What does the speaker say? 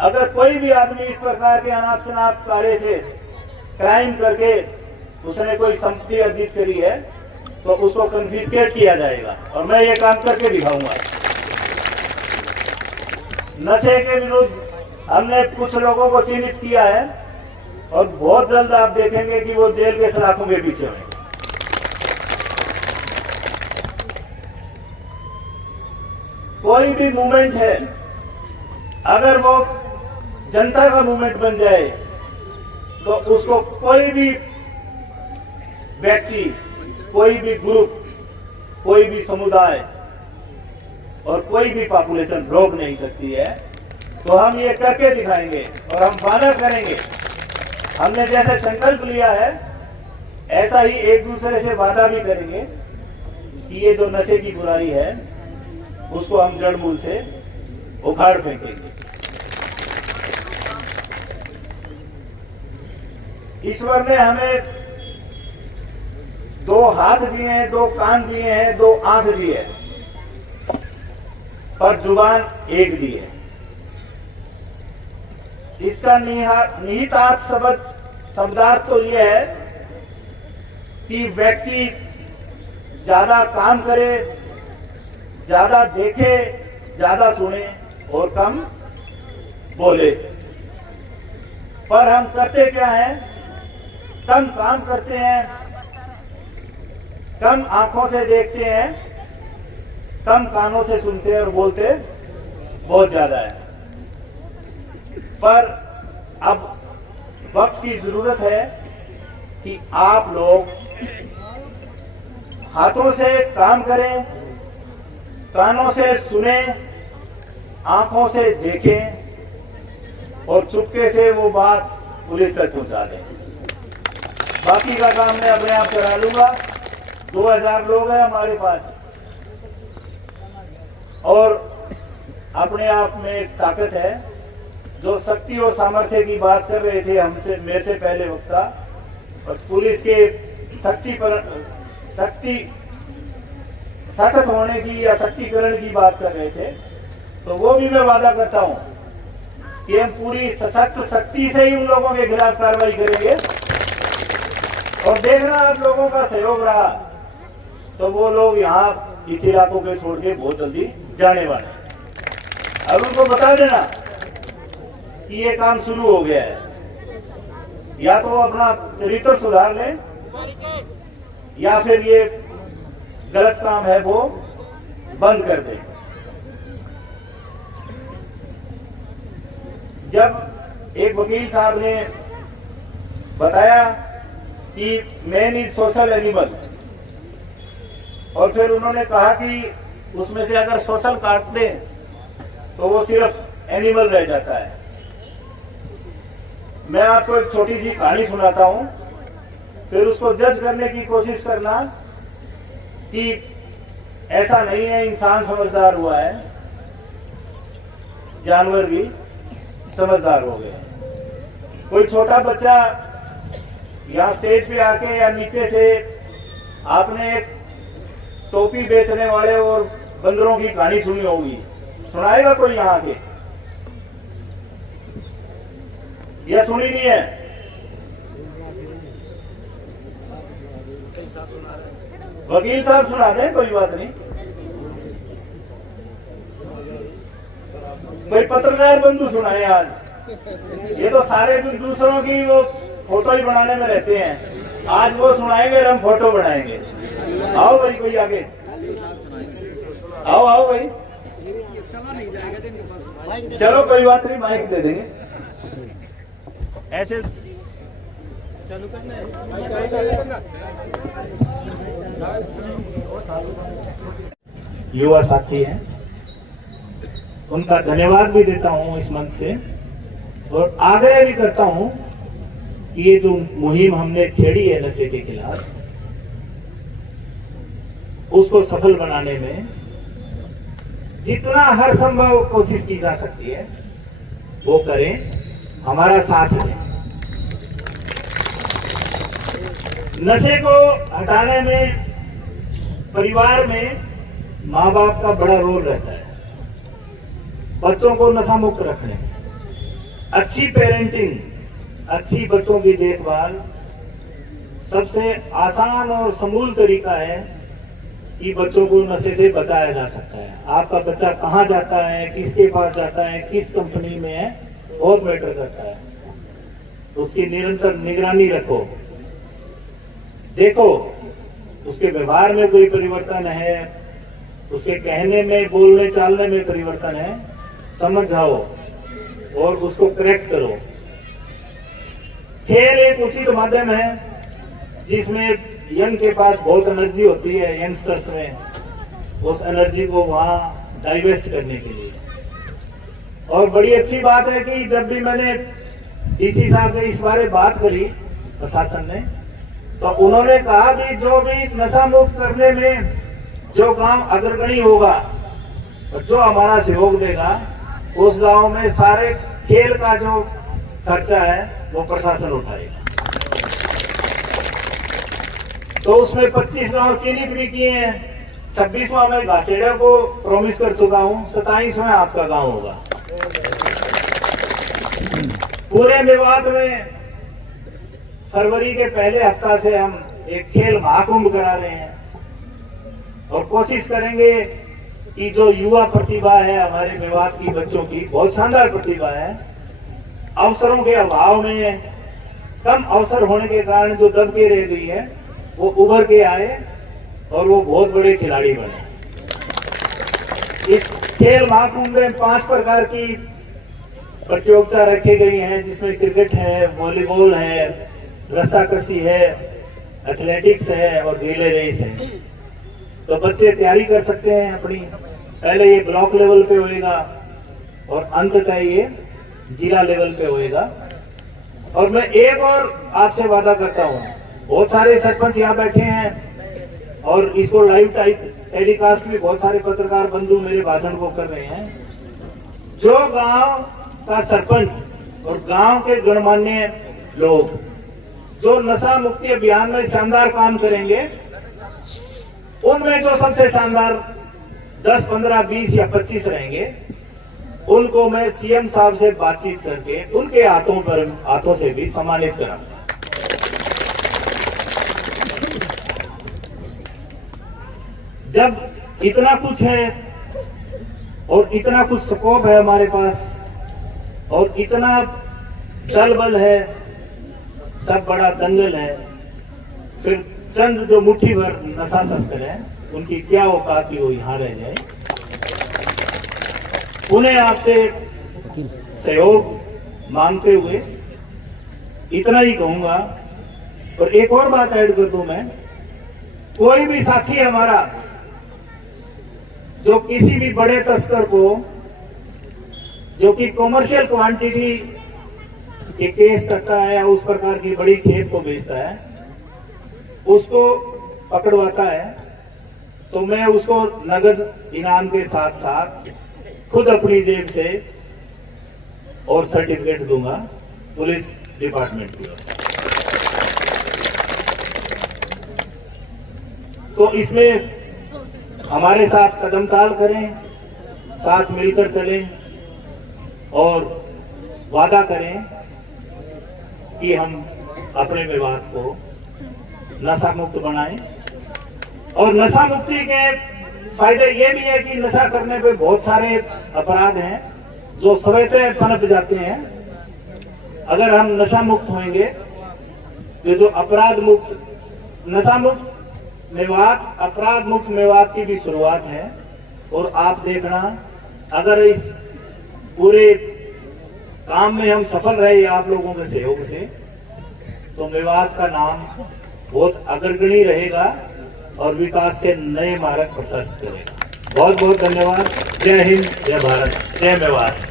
अगर कोई भी आदमी इस प्रकार के अनाप शनाप कार्य से क्राइम करके उसने कोई संपत्ति अर्जित करी है तो उसको कन्फिस्केट किया जाएगा और मैं ये काम करके दिखाऊंगा। नशे के विरुद्ध हमने कुछ लोगों को चिन्हित किया है और बहुत जल्द आप देखेंगे कि वो जेल के सलाखों के पीछे होंगे। कोई भी मूवमेंट है, अगर वो जनता का मूवमेंट बन जाए तो उसको कोई भी व्यक्ति, कोई भी ग्रुप, कोई भी समुदाय और कोई भी पॉपुलेशन रोक नहीं सकती है। तो हम ये करके दिखाएंगे और हम वादा करेंगे, हमने जैसे संकल्प लिया है ऐसा ही एक दूसरे से वादा भी करेंगे कि ये जो नशे की बुराई है उसको हम जड़ मूल से उखाड़ फेंकेंगे। ईश्वर ने हमें 2 हाथ दिए हैं, 2 कान दिए हैं, 2 आंख दिए हैं, पर जुबान एक दी है। इसका निहितार्थ शब्दार्थ तो यह है कि व्यक्ति ज्यादा काम करे, ज्यादा देखे, ज्यादा सुने और कम बोले। पर हम करते क्या हैं? कम काम करते हैं, कम आंखों से देखते हैं, कम कानों से सुनते हैं और बोलते बहुत ज्यादा है। पर अब वक्त की जरूरत है कि आप लोग हाथों से काम करें, कानों से सुने, आंखों से देखें और चुपके से वो बात पुलिस तक पहुंचा दें। बाकी का काम मैं अपने आप करा लूंगा। 2000 लोग हैं हमारे पास और अपने आप में एक ताकत है। जो शक्ति और सामर्थ्य की बात कर रहे थे हमसे, मेरे से पहले वक्ता, और पुलिस के सख्त होने की या शक्तिकरण की बात कर रहे थे, तो वो भी मैं वादा करता हूं कि हम पूरी सशक्त शक्ति से ही उन लोगों के खिलाफ कार्रवाई करेंगे। और देखना आप लोगों का सहयोग रहा तो वो लोग यहाँ इस इलाकों के छोड़ के बहुत जल्दी जाने वाले हैं। अब उनको बता देना कि ये काम शुरू हो गया है, या तो अपना चरित्र सुधार लें या फिर ये गलत काम है वो बंद कर दें। जब एक वकील साहब ने बताया कि मैन इज सोशल एनिमल, और फिर उन्होंने कहा कि उसमें से अगर सोशल काट दें तो वो सिर्फ एनिमल रह जाता है। मैं आपको एक छोटी सी कहानी सुनाता हूं, फिर उसको जज करने की कोशिश करना कि ऐसा नहीं है इंसान समझदार हुआ है, जानवर भी समझदार हो गए। कोई छोटा बच्चा यहाँ स्टेज पे आके या नीचे से आपने एक टोपी बेचने वाले और बंदरों की कहानी सुनी होगी, सुनाएगा कोई यहाँ आके? यह सुनी नहीं है? वकील साहब सुना दें, कोई बात नहीं। कोई पत्रकार बंधु सुनाए आज। ये तो सारे दिन दूसरों की वो फोटो ही बनाने में रहते हैं, आज वो सुनाएंगे और हम फोटो बनाएंगे। आओ भाई, कोई आगे आओ। आओ भाई, चलो कोई बात नहीं, माइक दे देंगे। ऐसे चालू करना है। युवा साथी हैं, उनका धन्यवाद भी देता हूं इस मंच से, और आग्रह भी करता हूं कि ये जो मुहिम हमने छेड़ी है नशे के खिलाफ, उसको सफल बनाने में जितना हर संभव कोशिश की जा सकती है वो करें, हमारा साथ दें। नशे को हटाने में परिवार में माँ बाप का बड़ा रोल रहता है, बच्चों को नशा मुक्त रखने में। अच्छी पेरेंटिंग, अच्छी बच्चों की देखभाल सबसे आसान और समूल तरीका है कि बच्चों को नशे से बचाया जा सकता है। आपका बच्चा कहाँ जाता है, किसके पास जाता है, किस कंपनी में है, बहुत मैटर करता है। उसकी निरंतर निगरानी रखो, देखो उसके व्यवहार में कोई परिवर्तन है, उसके कहने में, बोलने चालने में परिवर्तन है, समझ जाओ और उसको करेक्ट करो। खेल एक उचित माध्यम है जिसमें यंग के पास बहुत एनर्जी होती है, यंगस्टर्स में, उस एनर्जी को वहां डाइवर्स्ट करने के लिए। और बड़ी अच्छी बात है कि जब भी मैंने डीसी साहब से इस बारे बात करी प्रशासन ने, तो उन्होंने कहा कि जो भी नशा मुक्त करने में जो काम अग्रगणी होगा और जो हमारा सहयोग देगा, उस गांव में सारे खेल का जो खर्चा है वो प्रशासन उठाएगा। तो उसमें 25 गांव चिन्हित भी किए हैं, 26वां मैं घासेड़ा को प्रॉमिस कर चुका हूं, 27वां आपका गांव होगा। पूरे मेवात में फरवरी के पहले हफ्ता से हम एक खेल महाकुंभ करा रहे हैं और कोशिश करेंगे कि जो युवा प्रतिभा है हमारे मेवात की बच्चों की, बहुत शानदार प्रतिभा है, अवसरों के अभाव में, कम अवसर होने के कारण जो दब के रह गई है, वो उभर के आए और वो बहुत बड़े खिलाड़ी बने। इस खेल महाकुंभ में 5 प्रकार की प्रतियोगिता रखी गई हैं, जिसमें क्रिकेट है, वॉलीबॉल है, रस्साकसी है, एथलेटिक्स है और रिले रेस है। तो बच्चे तैयारी कर सकते हैं अपनी। पहले ये ब्लॉक लेवल पे होएगा और अंततः ये जिला लेवल पे होएगा। और मैं एक और आपसे वादा करता हूँ, बहुत सारे सरपंच यहाँ बैठे हैं और इसको लाइव टेलीकास्ट में बहुत सारे पत्रकार बंधु मेरे भाषण को कर रहे हैं। जो गांव का सरपंच और गांव के गणमान्य लोग जो नशा मुक्ति अभियान में शानदार काम करेंगे, उनमें जो सबसे शानदार 10, 15, 20 या 25 रहेंगे, उनको मैं सीएम साहब से बातचीत करके उनके हाथों से भी सम्मानित कराऊंगा। जब इतना कुछ है और इतना कुछ स्कोप है हमारे पास और इतना दल बल है, सब बड़ा दंगल है, फिर चंद जो मुट्ठी भर नशा तस्कर हैं, उनकी क्या औकात की वो यहाँ रह जाए। उन्हें आपसे सहयोग मांगते हुए इतना ही कहूंगा। और एक और बात ऐड कर दूं मैं, कोई भी साथी हमारा जो किसी भी बड़े तस्कर को, जो कि कॉमर्शियल क्वांटिटी के केस करता है या उस प्रकार की बड़ी खेप को बेचता है, उसको पकड़वाता है, तो मैं उसको नगद इनाम के साथ साथ खुद अपनी जेब से और सर्टिफिकेट दूंगा पुलिस डिपार्टमेंट की ओर से। तो इसमें हमारे साथ कदम ताल करें, साथ मिलकर चलें और वादा करें कि हम अपने मेवात को नशा मुक्त बनाएं। और नशा मुक्ति के फायदे ये भी है कि नशा करने पे बहुत सारे अपराध हैं जो स्वतः पनप जाते हैं। अगर हम नशा मुक्त होंगे तो जो अपराध मुक्त, नशा मुक्त मेवात, अपराध मुक्त मेवात की भी शुरुआत है। और आप देखना, अगर इस पूरे काम में हम सफल रहे आप लोगों के सहयोग से, तो मेवात का नाम बहुत अग्रगणी रहेगा और विकास के नए मार्ग प्रशस्त करेगा। बहुत बहुत धन्यवाद। जय हिंद, जय भारत, जय मेवात।